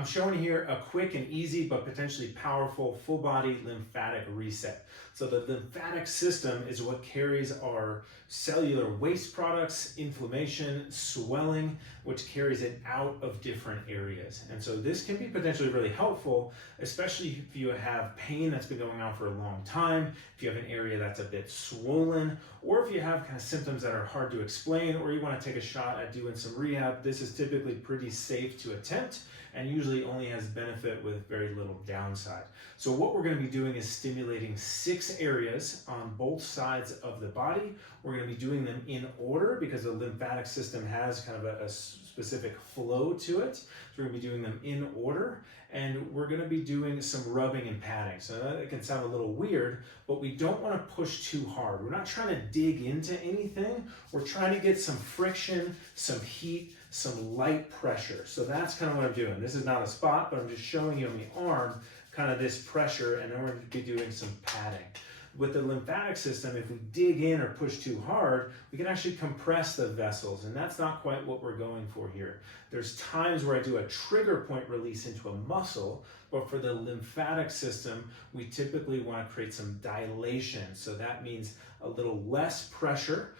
I'm showing here a quick and easy but potentially powerful full body lymphatic reset. So the lymphatic system is what carries our cellular waste products, inflammation, swelling, which carries it out of different areas. And so this can be potentially really helpful, especially if you have pain that's been going on for a long time, if you have an area that's a bit swollen, or if you have kind of symptoms that are hard to explain, or you want to take a shot at doing some rehab. This is typically pretty safe to attempt and usually only has benefit with very little downside. So what we're going to be doing is stimulating 6 areas on both sides of the body. We're going to be doing them in order because the lymphatic system has kind of a specific flow to it. So we're going to be doing them in order, and we're going to be doing some rubbing and patting. So that can sound a little weird, but we don't want to push too hard. We're not trying to dig into anything. We're trying to get some friction, some heat, some light pressure. So that's kind of what I'm doing. This is not a spot, but I'm just showing you on the arm kind of this pressure, and then we're going to be doing some padding. With the lymphatic system, if we dig in or push too hard, we can actually compress the vessels, and that's not quite what we're going for here. There's times where I do a trigger point release into a muscle, but for the lymphatic system, we typically want to create some dilation. So that means a little less pressure.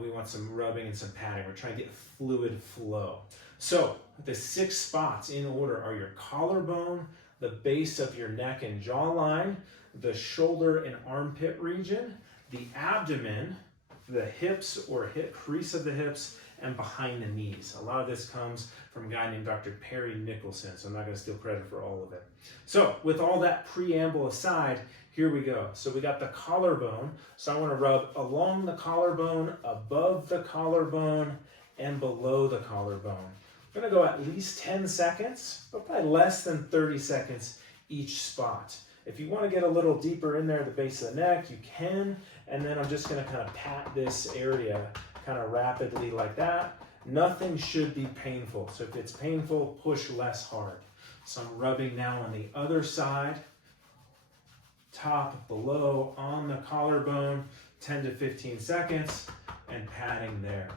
We want some rubbing and some padding. We're trying to get fluid flow. So the 6 spots in order are your collarbone, the base of your neck and jawline, the shoulder and armpit region, the abdomen, the hips or hip crease of the hips, and behind the knees. A lot of this comes from a guy named Dr. Perry Nicholson, so I'm not going to steal credit for all of it. So with all that preamble aside, here we go. So we got the collarbone. So I want to rub along the collarbone, above the collarbone, and below the collarbone. We're going to go at least 10 seconds, but probably less than 30 seconds each spot. If you want to get a little deeper in there at the base of the neck, you can. And then I'm just going to kind of pat this area kind of rapidly like that. Nothing should be painful. So if it's painful, push less hard. So I'm rubbing now on the other side, top, below, on the collarbone, 10 to 15 seconds, and patting there.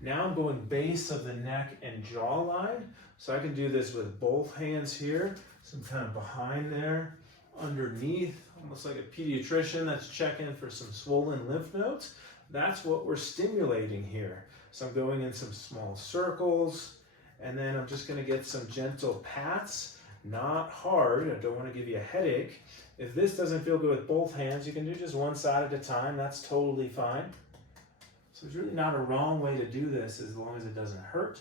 Now I'm going base of the neck and jawline. So I can do this with both hands here. So I'm kind of behind there, underneath, almost like a pediatrician that's checking for some swollen lymph nodes. That's what we're stimulating here. So I'm going in some small circles, and then I'm just going to get some gentle pats, not hard. I don't want to give you a headache. If this doesn't feel good with both hands, you can do just one side at a time. That's totally fine. So there's really not a wrong way to do this as long as it doesn't hurt.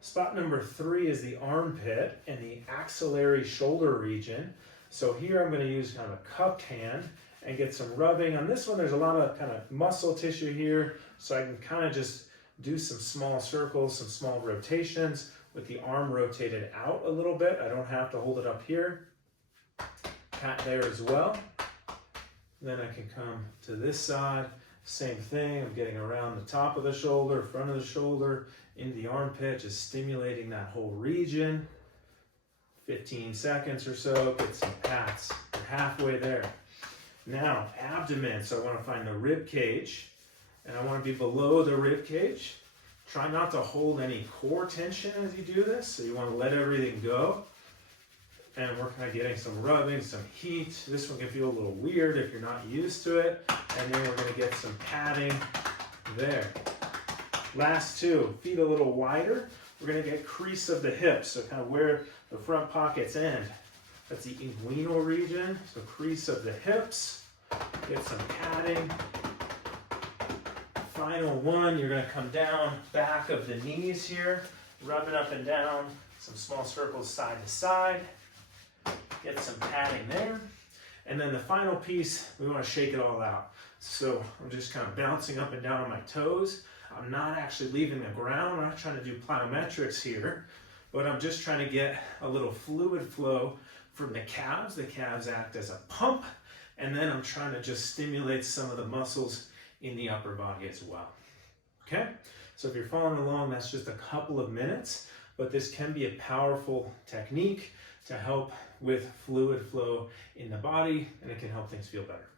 Spot number 3 is the armpit and the axillary shoulder region. So here I'm going to use kind of a cupped hand and get some rubbing. On this one, there's a lot of kind of muscle tissue here, so I can kind of just do some small circles, some small rotations with the arm rotated out a little bit. I don't have to hold it up here. Pat there as well. Then I can come to this side. Same thing, I'm getting around the top of the shoulder, front of the shoulder, into the armpit, just stimulating that whole region. 15 seconds or so, get some pats. We're halfway there. Now, abdomen, so I want to find the rib cage, and I want to be below the rib cage. Try not to hold any core tension as you do this, so you want to let everything go. And we're kind of getting some rubbing, some heat. This one can feel a little weird if you're not used to it. And then we're going to get some padding there. Last 2, feet a little wider. We're going to get crease of the hips, so kind of where the front pockets end. That's the inguinal region, so crease of the hips. Get some padding. Final one, you're going to come down back of the knees here, rubbing up and down, some small circles side to side. Get some padding there. And then the final piece, we want to shake it all out. So I'm just kind of bouncing up and down on my toes. I'm not actually leaving the ground. I'm not trying to do plyometrics here, but I'm just trying to get a little fluid flow from the calves. The calves act as a pump, and then I'm trying to just stimulate some of the muscles in the upper body as well. Okay? So if you're following along, that's just a couple of minutes, but this can be a powerful technique to help with fluid flow in the body, and it can help things feel better.